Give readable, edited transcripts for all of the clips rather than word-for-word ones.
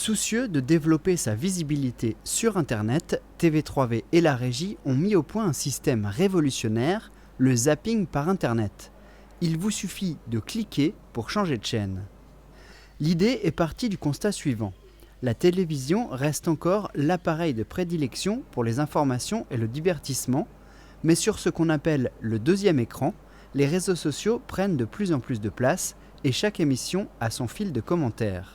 Soucieux de développer sa visibilité sur Internet, TV3V et la régie ont mis au point un système révolutionnaire, le zapping par Internet. Il vous suffit de cliquer pour changer de chaîne. L'idée est partie du constat suivant. La télévision reste encore l'appareil de prédilection pour les informations et le divertissement, mais sur ce qu'on appelle le deuxième écran, les réseaux sociaux prennent de plus en plus de place et chaque émission a son fil de commentaires.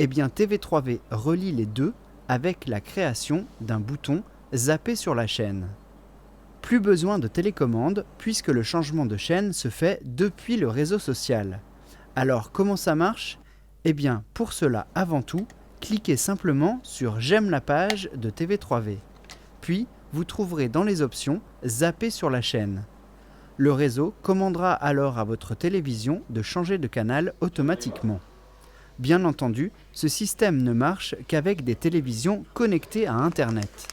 Eh bien TV3V relie les deux avec la création d'un bouton « Zapper sur la chaîne ». Plus besoin de télécommande puisque le changement de chaîne se fait depuis le réseau social. Alors comment ça marche ? Eh bien pour cela avant tout, cliquez simplement sur « J'aime la page » de TV3V. Puis vous trouverez dans les options « Zapper sur la chaîne ». Le réseau commandera alors à votre télévision de changer de canal automatiquement. Bien entendu, ce système ne marche qu'avec des télévisions connectées à Internet.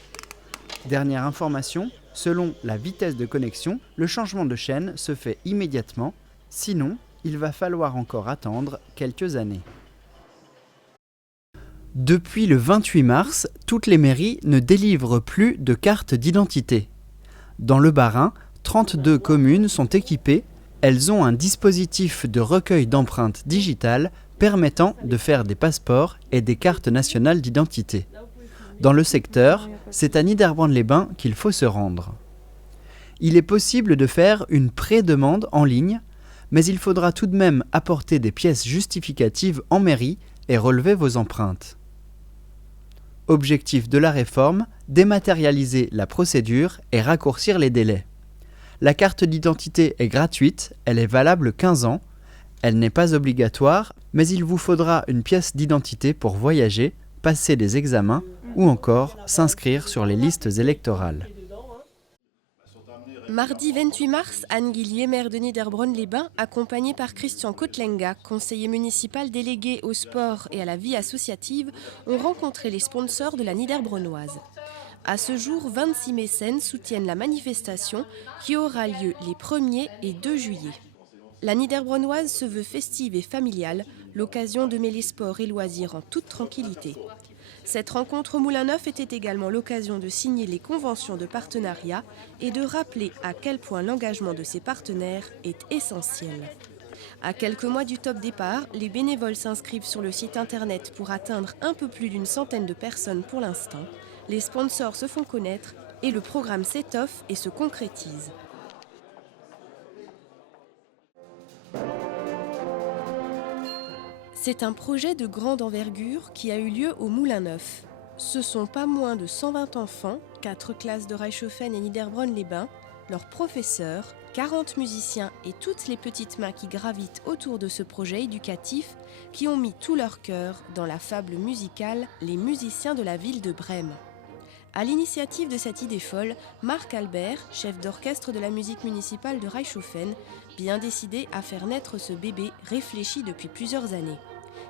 Dernière information, selon la vitesse de connexion, le changement de chaîne se fait immédiatement, sinon il va falloir encore attendre quelques années. Depuis le 28 mars, toutes les mairies ne délivrent plus de cartes d'identité. Dans le Bas-Rhin, 32 communes sont équipées, elles ont un dispositif de recueil d'empreintes digitales permettant de faire des passeports et des cartes nationales d'identité. Dans le secteur, c'est à Niederbronn-les-Bains qu'il faut se rendre. Il est possible de faire une pré-demande en ligne, mais il faudra tout de même apporter des pièces justificatives en mairie et relever vos empreintes. Objectif de la réforme, dématérialiser la procédure et raccourcir les délais. La carte d'identité est gratuite, elle est valable 15 ans. Elle n'est pas obligatoire, mais il vous faudra une pièce d'identité pour voyager, passer des examens ou encore s'inscrire sur les listes électorales. Mardi 28 mars, Anne Guillier, maire de Niederbronn-les-Bains, accompagnée par Christian Kotlenga, conseiller municipal délégué au sport et à la vie associative, ont rencontré les sponsors de la Niederbronnoise. À ce jour, 26 mécènes soutiennent la manifestation qui aura lieu les 1er et 2 juillet. La Niederbronnoise se veut festive et familiale, l'occasion de mêler sport et loisirs en toute tranquillité. Cette rencontre au Moulin Neuf était également l'occasion de signer les conventions de partenariat et de rappeler à quel point l'engagement de ses partenaires est essentiel. À quelques mois du top départ, les bénévoles s'inscrivent sur le site internet pour atteindre un peu plus d'une centaine de personnes pour l'instant. Les sponsors se font connaître et le programme s'étoffe et se concrétise. C'est un projet de grande envergure qui a eu lieu au Moulin Neuf. Ce sont pas moins de 120 enfants, 4 classes de Reichshofen et Niederbronn-les-Bains, leurs professeurs, 40 musiciens et toutes les petites mains qui gravitent autour de ce projet éducatif qui ont mis tout leur cœur dans la fable musicale Les musiciens de la ville de Brême. À l'initiative de cette idée folle, Marc Albert, chef d'orchestre de la musique municipale de Reichshofen, bien décidé à faire naître ce bébé réfléchi depuis plusieurs années.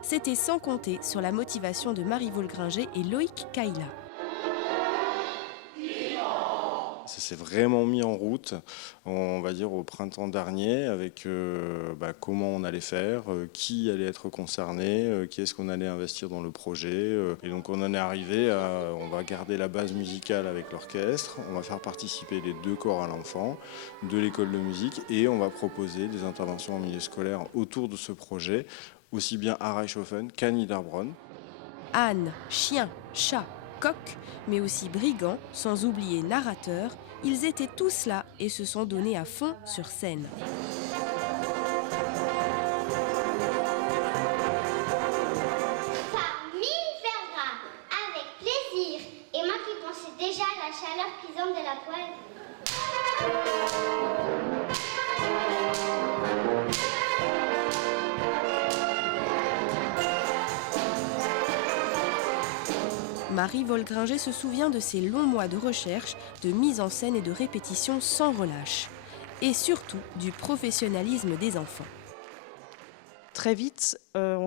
C'était sans compter sur la motivation de Marie Volgringer et Loïc Kaila. Ça s'est vraiment mis en route, on va dire au printemps dernier, avec comment on allait faire, qui allait être concerné, qui est-ce qu'on allait investir dans le projet. Et donc on en est arrivé à, on va garder la base musicale avec l'orchestre, on va faire participer les 2 chorales enfants de l'école de musique et on va proposer des interventions en milieu scolaire autour de ce projet, aussi bien à Reichshofen qu'à Niederbronn. Âne, chien, chat, coq, mais aussi brigands, sans oublier narrateurs, ils étaient tous là et se sont donnés à fond sur scène. Ça mine faire gras, avec plaisir. Et moi qui pensais déjà à la chaleur cuisante de la poêle. Marie Volgringer se souvient de ces longs mois de recherche, de mise en scène et de répétition sans relâche. Et surtout du professionnalisme des enfants. Très vite, je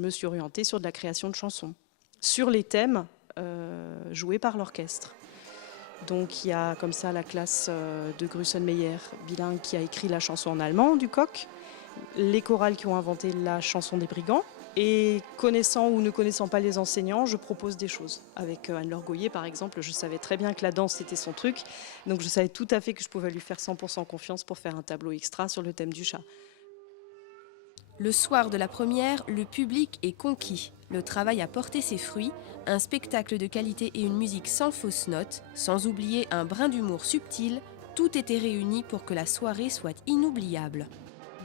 me suis orientée sur de la création de chansons, sur les thèmes joués par l'orchestre. Donc il y a comme ça la classe de Grüssenmeyer, bilingue, qui a écrit la chanson en allemand du coq, les chorales qui ont inventé la chanson des brigands, Et connaissant ou ne connaissant pas les enseignants, je propose des choses. Avec Anne-Laure Goyer, par exemple, je savais très bien que la danse, c'était son truc. Donc je savais tout à fait que je pouvais lui faire 100% confiance pour faire un tableau extra sur le thème du chat. Le soir de la première, le public est conquis. Le travail a porté ses fruits, un spectacle de qualité et une musique sans fausses notes, sans oublier un brin d'humour subtil, tout était réuni pour que la soirée soit inoubliable.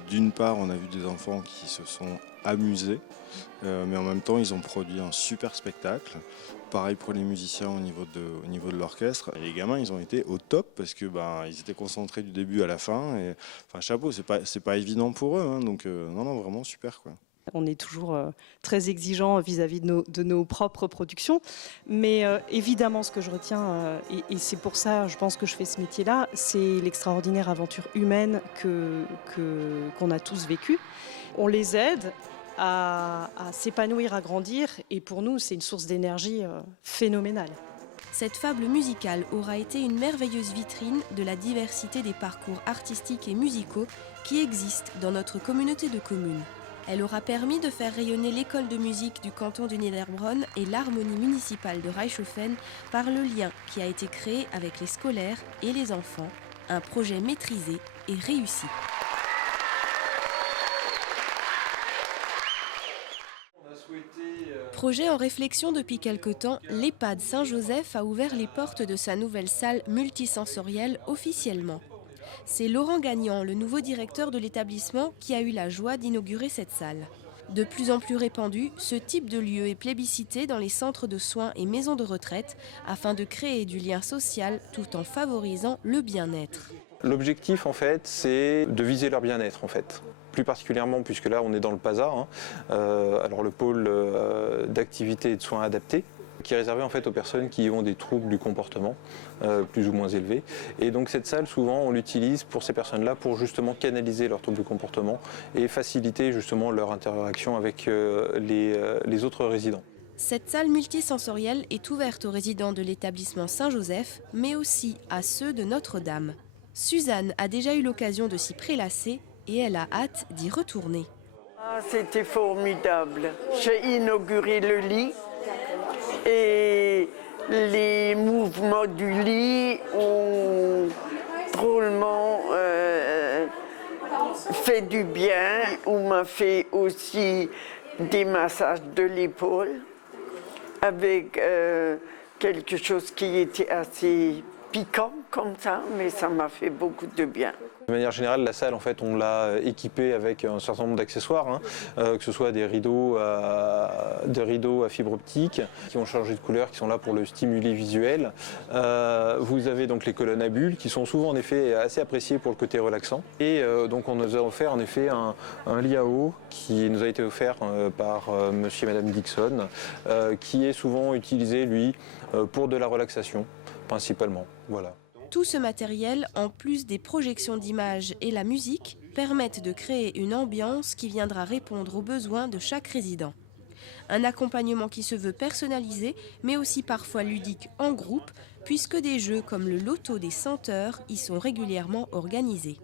D'une part, on a vu des enfants qui se sont amusés, mais en même temps, ils ont produit un super spectacle. Pareil pour les musiciens au niveau de l'orchestre. Et les gamins, ils ont été au top parce que ils étaient concentrés du début à la fin. Et, chapeau, c'est pas évident pour eux. Donc, non, vraiment super, quoi. On est toujours très exigeant vis-à-vis de nos propres productions. Mais évidemment, ce que je retiens, et c'est pour ça, je pense que je fais ce métier-là, c'est l'extraordinaire aventure humaine qu'on a tous vécue. On les aide à s'épanouir, à grandir. Et pour nous, c'est une source d'énergie phénoménale. Cette fable musicale aura été une merveilleuse vitrine de la diversité des parcours artistiques et musicaux qui existent dans notre communauté de communes. Elle aura permis de faire rayonner l'école de musique du canton de Niederbronn et l'harmonie municipale de Reichshofen par le lien qui a été créé avec les scolaires et les enfants, un projet maîtrisé et réussi. Projet en réflexion depuis quelque temps, l'EHPAD Saint-Joseph a ouvert les portes de sa nouvelle salle multisensorielle officiellement. C'est Laurent Gagnant, le nouveau directeur de l'établissement, qui a eu la joie d'inaugurer cette salle. De plus en plus répandu, ce type de lieu est plébiscité dans les centres de soins et maisons de retraite afin de créer du lien social tout en favorisant le bien-être. L'objectif, en fait, c'est de viser leur bien-être, en fait. Plus particulièrement, puisque là, on est dans le PASA, alors le pôle d'activité et de soins adaptés, qui est réservé en fait aux personnes qui ont des troubles du comportement plus ou moins élevés. Et donc cette salle, souvent, on l'utilise pour ces personnes-là pour justement canaliser leurs troubles du comportement et faciliter justement leur interaction avec les autres résidents. Cette salle multisensorielle est ouverte aux résidents de l'établissement Saint-Joseph, mais aussi à ceux de Notre-Dame. Suzanne a déjà eu l'occasion de s'y prélasser et elle a hâte d'y retourner. C'était formidable. J'ai inauguré le lit et les mouvements du lit ont drôlement fait du bien. On m'a fait aussi des massages de l'épaule avec quelque chose qui était assez piquant comme ça, mais ça m'a fait beaucoup de bien. De manière générale, la salle, en fait, on l'a équipée avec un certain nombre d'accessoires, que ce soit des rideaux à fibre optique qui ont changé de couleur, qui sont là pour le stimuler visuel. Vous avez donc les colonnes à bulles qui sont souvent en effet assez appréciées pour le côté relaxant. Et donc on nous a offert en effet un lit à eau qui nous a été offert par monsieur et madame Dixon, qui est souvent utilisé, lui, pour de la relaxation, principalement. Voilà. Tout ce matériel, en plus des projections d'images et la musique, permettent de créer une ambiance qui viendra répondre aux besoins de chaque résident. Un accompagnement qui se veut personnalisé, mais aussi parfois ludique en groupe, puisque des jeux comme le loto des senteurs y sont régulièrement organisés.